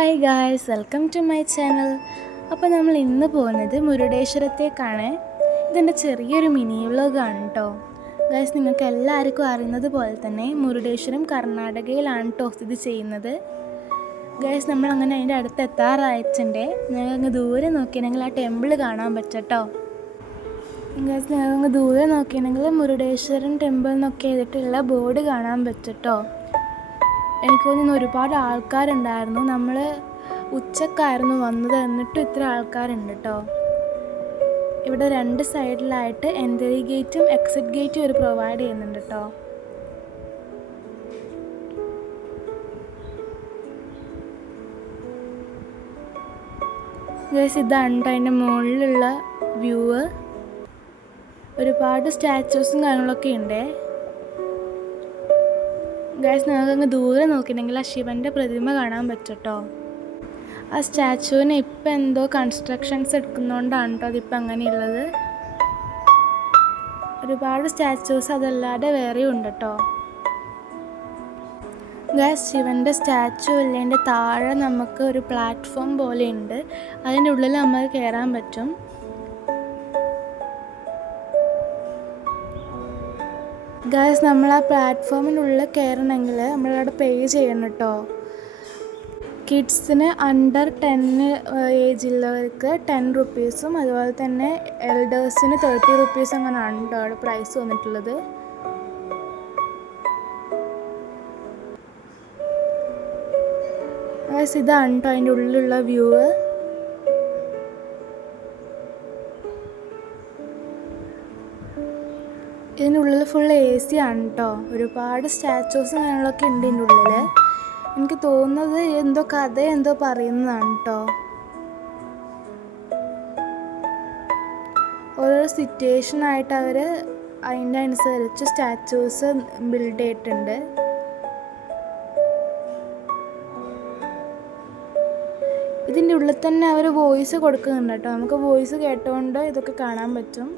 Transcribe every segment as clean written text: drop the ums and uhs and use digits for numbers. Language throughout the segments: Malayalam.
Hi guys, welcome to my channel. അപ്പോൾ നമ്മൾ ഇന്ന് പോകുന്നത് മുരുടേശ്വരത്തേക്കാണ്. ഇതെൻ്റെ ചെറിയൊരു മിനി വ്ലോഗാണ് കേട്ടോ. ഗായ്സ്, നിങ്ങൾക്ക് എല്ലാവർക്കും അറിയുന്നത് പോലെ തന്നെ മുരുടേശ്വരം കർണാടകയിലാണ് കേട്ടോ സ്ഥിതി ചെയ്യുന്നത്. ഗായ്സ്, നമ്മളങ്ങനെ അതിൻ്റെ അടുത്ത് എത്താറായിട്ടുണ്ട്. ഞങ്ങൾ ദൂരെ നോക്കിയാണെങ്കിൽ ആ ടെമ്പിൾ കാണാൻ പറ്റട്ടോ. ഗായ്സ്, ഞങ്ങൾ ദൂരെ നോക്കിയാണെങ്കിൽ മുരുടേശ്വരം ടെമ്പിൾ എന്നൊക്കെ എഴുതിയിട്ടുള്ള ബോർഡ് കാണാൻ പറ്റട്ടോ. എനിക്ക് തോന്നുന്നു ഒരുപാട് ആൾക്കാരുണ്ടായിരുന്നു. നമ്മൾ ഉച്ചക്കായിരുന്നു വന്നത്, എന്നിട്ടും ഇത്ര ആൾക്കാരുണ്ട് കേട്ടോ. ഇവിടെ രണ്ട് സൈഡിലായിട്ട് എൻട്രി ഗേറ്റും എക്സിറ്റ് ഗേറ്റും ഒരു പ്രൊവൈഡ് ചെയ്യുന്നുണ്ട് കേട്ടോ. ഗൈസ്, ഇതാണ് കേട്ടോ അതിൻ്റെ മുകളിലുള്ള വ്യൂ. ഒരുപാട് സ്റ്റാച്യൂസും കാര്യങ്ങളൊക്കെ ഉണ്ട്. ഗൈസ്, നമുക്കങ്ങ് ദൂരെ നോക്കിയിട്ടുണ്ടെങ്കിൽ ആ ശിവൻ്റെ പ്രതിമ കാണാൻ പറ്റും കേട്ടോ. ആ സ്റ്റാച്ചുവിന് ഇപ്പം എന്തോ കൺസ്ട്രക്ഷൻസ് എടുക്കുന്നതുകൊണ്ടാണ് കേട്ടോ അതിപ്പോൾ അങ്ങനെയുള്ളത്. ഒരുപാട് സ്റ്റാച്യൂസ് അതല്ലാതെ വേറെയും ഉണ്ട് കേട്ടോ. ഗൈസ്, ശിവൻ്റെ സ്റ്റാച്ചു ഇല്ലതിൻ്റെ താഴെ നമുക്ക് ഒരു പ്ലാറ്റ്ഫോം പോലെ ഉണ്ട്. അതിൻ്റെ ഉള്ളിൽ നമുക്ക് കയറാൻ പറ്റും. ഗൈസ്, നമ്മൾ ആ പ്ലാറ്റ്ഫോമിനുള്ളിൽ കയറണമെങ്കിൽ നമ്മളവിടെ പേ ചെയ്യണം കേട്ടോ. കിഡ്സിന് അണ്ടർ 10 ഏജുള്ളവർക്ക് 10 റുപ്പീസും അതുപോലെ തന്നെ എൽഡേഴ്സിന് 30 റുപ്പീസ് അങ്ങനെയാണ് കേട്ടോ അവിടെ പ്രൈസ് വന്നിട്ടുള്ളത്. ഗൈസ്, ഇതാണ് കേട്ടോ അതിൻ്റെ ഉള്ളിലുള്ള വ്യൂ. ഇതിൻ്റെ ഉള്ളിൽ ഫുൾ AC ആണ് കേട്ടോ. ഒരുപാട് സ്റ്റാച്യൂസും കാര്യങ്ങളൊക്കെ ഉണ്ട് ഇതിൻ്റെ ഉള്ളിൽ. എനിക്ക് തോന്നുന്നത് എന്തോ കഥ എന്തോ പറയുന്നതാണ് കേട്ടോ. ഓരോ സിറ്റുവേഷനായിട്ട് അവർ അതിൻ്റെ അനുസരിച്ച് സ്റ്റാച്യൂസ് ബിൽഡ് ചെയ്തിട്ടുണ്ട്. ഇതിൻ്റെ ഉള്ളിൽ തന്നെ അവർ വോയിസ് കൊടുക്കുന്നുണ്ട് കേട്ടോ. നമുക്ക് വോയിസ് കേട്ടുകൊണ്ട് ഇതൊക്കെ കാണാൻ പറ്റും.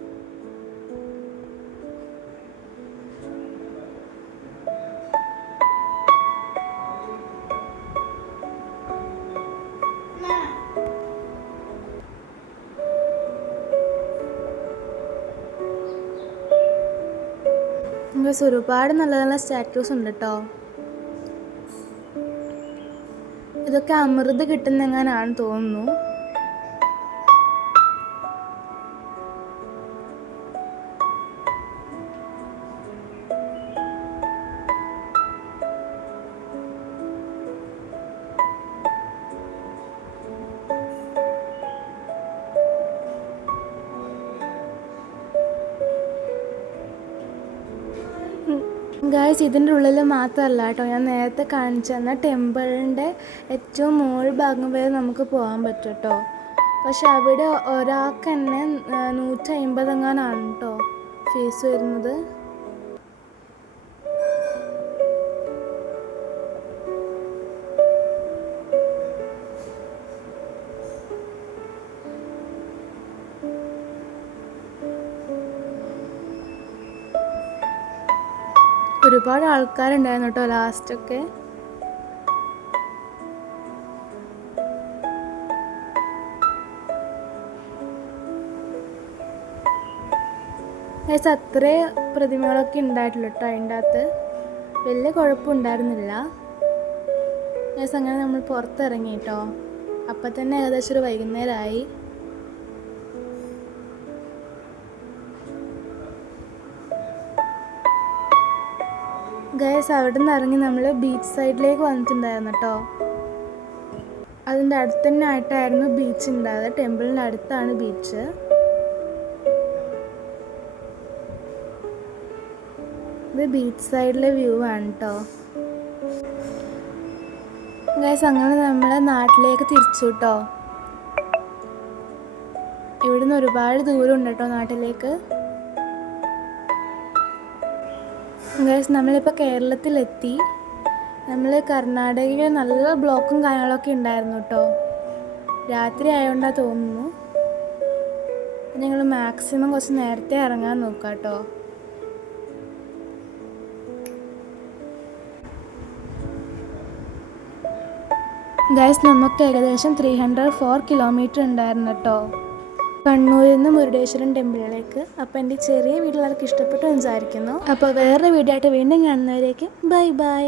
ഒരുപാട് നല്ല നല്ല സ്റ്റാറ്റ്യൂസ് ഉണ്ട് കേട്ടോ. ഇതൊക്കെ അമൃത് കിട്ടുന്നെങ്ങാനാണ് തോന്നുന്നു. ഗായ്സ്, ഇതിൻ്റെ ഉള്ളിൽ മാത്രമല്ല കേട്ടോ, ഞാൻ നേരത്തെ കാണിച്ചു തന്ന ടെമ്പിളിൻ്റെ ഏറ്റവും മുകൾ ഭാഗം വരെ നമുക്ക് പോകാൻ പറ്റും കേട്ടോ. പക്ഷെ അവിടെ ഒരാൾക്ക് തന്നെ 150 എങ്ങാനാണ് കേട്ടോ ഫീസ് വരുന്നത്. ഒരുപാട് ആൾക്കാരുണ്ടായിരുന്നു കേട്ടോ ലാസ്റ്റൊക്കെ. ഗൈസ്, അത്രേ പ്രതിമകളൊക്കെ ഉണ്ടായിട്ടുള്ളൂ കേട്ടോ അതിൻ്റെ അകത്ത്. വലിയ കുഴപ്പമുണ്ടായിരുന്നില്ല. ഗൈസ്, അങ്ങനെ നമ്മൾ പുറത്തിറങ്ങി കേട്ടോ. അപ്പം തന്നെ ഏകദേശം ഒരു വൈകുന്നേരമായി. ഗൈസ്, അവിടെ നിന്ന് ഇറങ്ങി നമ്മൾ ബീച്ച് സൈഡിലേക്ക് വന്നിട്ടുണ്ടായിരുന്നു കേട്ടോ. അതിൻ്റെ അടുത്ത് തന്നെ ആയിട്ടായിരുന്നു ബീച്ച് ഉണ്ടായത്. ടെമ്പിളിൻ്റെ അടുത്താണ് ബീച്ച്. ഇത് ബീച്ച് സൈഡിലെ വ്യൂ ആണ് കേട്ടോ. ഗൈസ്, അങ്ങനെ നമ്മൾ നാട്ടിലേക്ക് തിരിച്ചു കേട്ടോ. ഇവിടുന്ന് ഒരുപാട് ദൂരം ഉണ്ട് കേട്ടോ നാട്ടിലേക്ക്. ഗൈസ്, നമ്മളിപ്പോൾ കേരളത്തിലെത്തി. നമ്മൾ കർണാടകയിൽ നല്ല ബ്ലോക്കും കാര്യങ്ങളൊക്കെ ഉണ്ടായിരുന്നു കേട്ടോ. രാത്രി ആയതുകൊണ്ടാണ് തോന്നുന്നു. ഞങ്ങൾ മാക്സിമം കുറച്ച് നേരത്തെ ഇറങ്ങാൻ നോക്കാം കേട്ടോ. ഗൈസ് നമുക്ക് ഏകദേശം 304 കിലോമീറ്റർ ഉണ്ടായിരുന്നു കേട്ടോ കണ്ണൂരിൽ നിന്ന് മുരുടേശ്വരം ടെമ്പിളിലേക്ക്. അപ്പോൾ എൻ്റെ ചെറിയ വീഡിയോ എല്ലാവർക്കും ഇഷ്ടപ്പെട്ടു എന്ന് വിചാരിക്കുന്നു. അപ്പോൾ വേറെ വീഡിയോ ആയിട്ട് വീണ്ടും കാണുന്നവരേക്കും ബൈ ബൈ.